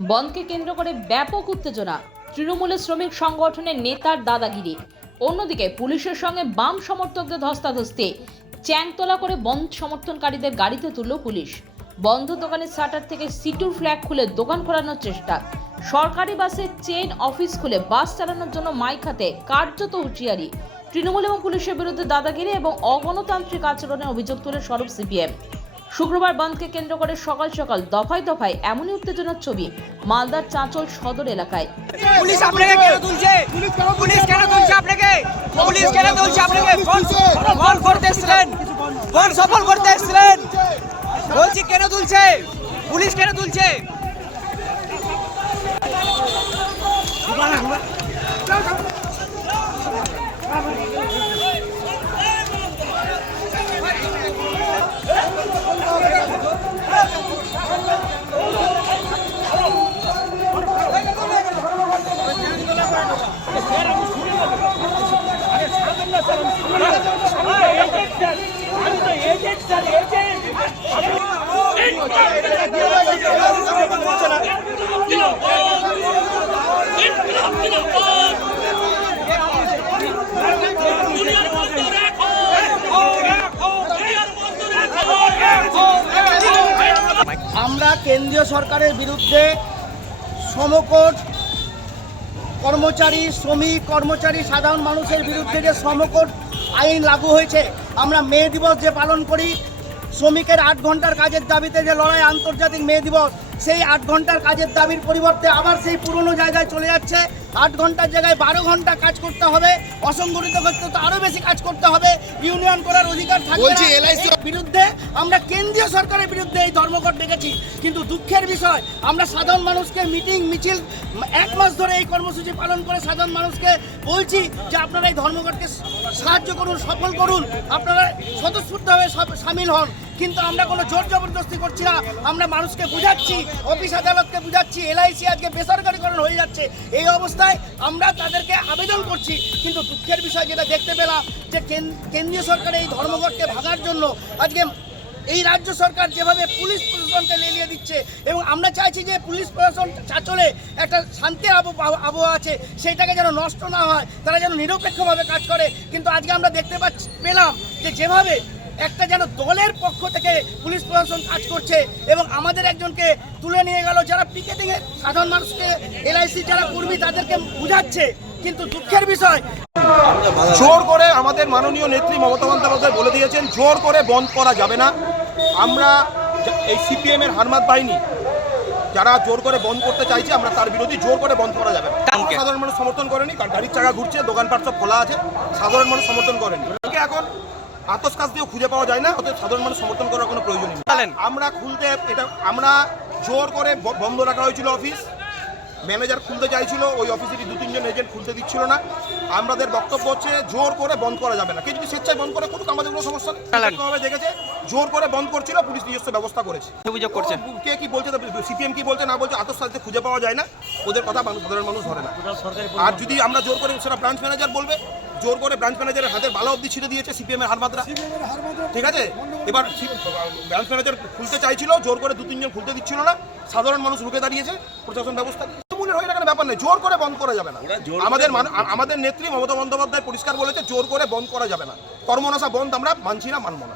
বনকে কেন্দ্র করে ব্যাপক উত্তেজনা। তৃণমূলের শ্রমিক সংগঠনের নেতার দাদাগিরি। অন্যদিকে পুলিশের সঙ্গে বাম সমর্থকদের ধস্তাধস্তি। চ্যাংতলা করে বন্ধ সমর্থনকারীদের গাড়িতে তুলল পুলিশ। বন্ধ দোকানের শাটার থেকে সিটুর ফ্ল্যাগ খুলে দোকান খোলানোর চেষ্টা। সরকারি বাসের চেন অফিস খুলে বাস চালানোর জন্য মাইক হাতে কার্যত হুঁশিয়ারি। তৃণমূল এবং পুলিশের বিরুদ্ধে দাদাগিরি এবং অগণতান্ত্রিক আচরণের অভিযোগ তুলে সরব সিপিএম। শুক্রবার বন্ধকে কেন্দ্র করে সকাল সকাল দফায় দফায় এমনই উত্তেজনার ছবি মালদার চাঁচল সদর এলাকায়। পুলিশ আপনাকে কেন তুলছে? পুলিশ কেন তুলছে আপনাকে? পুলিশ কেন তুলছে আপনাকে? ফোন করতে এসেছিলেন। ফোন সফল করতে এসেছিলেন। বলছি, কেন তুলছে? পুলিশ কেন তুলছে? আমরা কেন্দ্রীয় সরকারের বিরুদ্ধে সমকোট কর্মচারী, শ্রমিক, কর্মচারী, সাধারণ মানুষের বিরুদ্ধে যে সমকোট আইন লাগু হয়েছে, আমরা মে দিবস যে পালন করি, শ্রমিকের আট ঘণ্টার কাজের দাবিতে যে লড়াই আন্তর্জাতিক মে দিবস সেই আট ঘণ্টার কাজের দাবির পরিবর্তে আবার সেই পুরনো জায়গায় চলে যাচ্ছে। আট ঘণ্টার জায়গায় বারো ঘণ্টা কাজ করতে হবে। অসংগঠিত ক্ষেত্রে তো আরও বেশি কাজ করতে হবে। ইউনিয়ন করার অধিকার থাকবে। LIC বিরুদ্ধে আমরা কেন্দ্রীয় সরকারের বিরুদ্ধে এই ধর্মঘট ডেকেছি। কিন্তু দুঃখের বিষয় আমরা সাধারণ মানুষকে মিটিং মিছিল এক মাস ধরে এই কর্মসূচি পালন করে সাধারণ মানুষকে বলছি যে আপনারা এই ধর্মঘটকে সাহায্য করুন সফল করুন। আপনারা স্বতঃস্ফূর্তভাবে সব- সামিল হন। কিন্তু আমরা কোনো জোর জবরদস্তি করছি না। আমরা মানুষকে বুঝাচ্ছি, অফিস আদালতকে বুঝাচ্ছি, এলআইসি আজকে বেসরকারিকরণ হয়ে যাচ্ছে। এই অবস্থায় আমরা তাদেরকে আবেদন করছি। কিন্তু দুঃখের বিষয় যেটা দেখতে পেলাম, যে কেন- কেন্দ্রীয় সরকার এই ধর্মঘটকে ভাগার জন্য আজকে এই রাজ্য সরকার যেভাবে পুলিশ প্রশাসনকে লেলিয়ে দিচ্ছে এবং আমরা চাইছি যে পুলিশ প্রশাসন চাচলে একটা শান্তির আবহ- আবহ- আবহাওয়া আছে, সেইটাকে যেন নষ্ট না হয়, তারা যেন নিরপেক্ষভাবে কাজ করে। কিন্তু আজকে আমরা দেখতে পাচ্ছি পেলাম যে যেভাবে একটা যেন দলের পক্ষ থেকে পুলিশ প্রশাসন কাজ করছে এবং আমাদের একজনকে তুলে নিয়ে গেল যারা পিকেটিং এ সাধারণ মানুষকে এলআইসি যারা কর্মী তাদেরকে বুঝাচ্ছে। কিন্তু দুঃখের বিষয় জোর করে আমাদের মাননীয় নেত্রী মমতা বন্দ্যোপাধ্যায় বলে দিয়েছেন জোর করে বন্ধ করা যাবে না। আমরা এই সিপিএম এর হারমাত বাহিনী যারা জোর করে বন্ধ করতে চাইছে আমরা তার বিরোধী জোর করে বন্ধ করা যাবে? সাধারণ মানুষ সমর্থন করেনি কারণ গাড়ির চাকা ঘুরছে দোকানপাট সব খোলা আছে সাধারণ মানুষ সমর্থন করেনি। এখন আতস কাজ দিয়েও খুঁজে পাওয়া যায় না অতএব সাধারণ মানুষ সমর্থন করার কোনো প্রয়োজন নেই। আমরা খুলতে এটা আমরা জোর করে বন্ধ রাখা হয়েছিল অফিস। ম্যানেজার খুলতে চাইছিল ওই অফিসেরই দু তিনজন এজেন্ট খুলতে দিচ্ছিল না। আমাদের বক্তব্য হচ্ছে জোর করে বন্ধ করা যাবে না। কেউ যদি স্বেচ্ছায় বন্ধ করে করুক আমাদের কোনো সমস্যা নেই। দেখেছে জোর করে বন্ধ করছিল পুলিশ নিজস্ব ব্যবস্থা করেছে। অভিযোগ করছেন কে কি বলছে সিপিএম কি বলছে না বলছে আতস সাথে খুঁজে পাওয়া যায় না। ওদের কথা মানুষ সাধারণ মানুষ ধরে না। আর যদি আমরা জোর করে সেটা ব্রাঞ্চ ম্যানেজার বলবে জোর করে ব্রাঞ্চ ম্যানেজারের হাতের বালা অব্দি ছিঁড়ে দিয়েছে সিপিএম এর হারমাদরা ঠিক আছে? এবার ব্রাঞ্চ ম্যানেজার খুলতে চাইছিল জোর করে দু তিনজন খুলতে দিচ্ছিল না সাধারণ মানুষ রুখে দাঁড়িয়েছে প্রশাসন ব্যবস্থা। তৃণমূলের হয়ে ব্যাপার নেই জোর করে বন্ধ করা যাবে না। আমাদের আমাদের নেত্রী মমতা বন্দ্যোপাধ্যায় পরিষ্কার বলেছে জোর করে বন্ধ করা যাবে না। কর্মনাশা বন্ধ আমরা মানছি না মানবো না।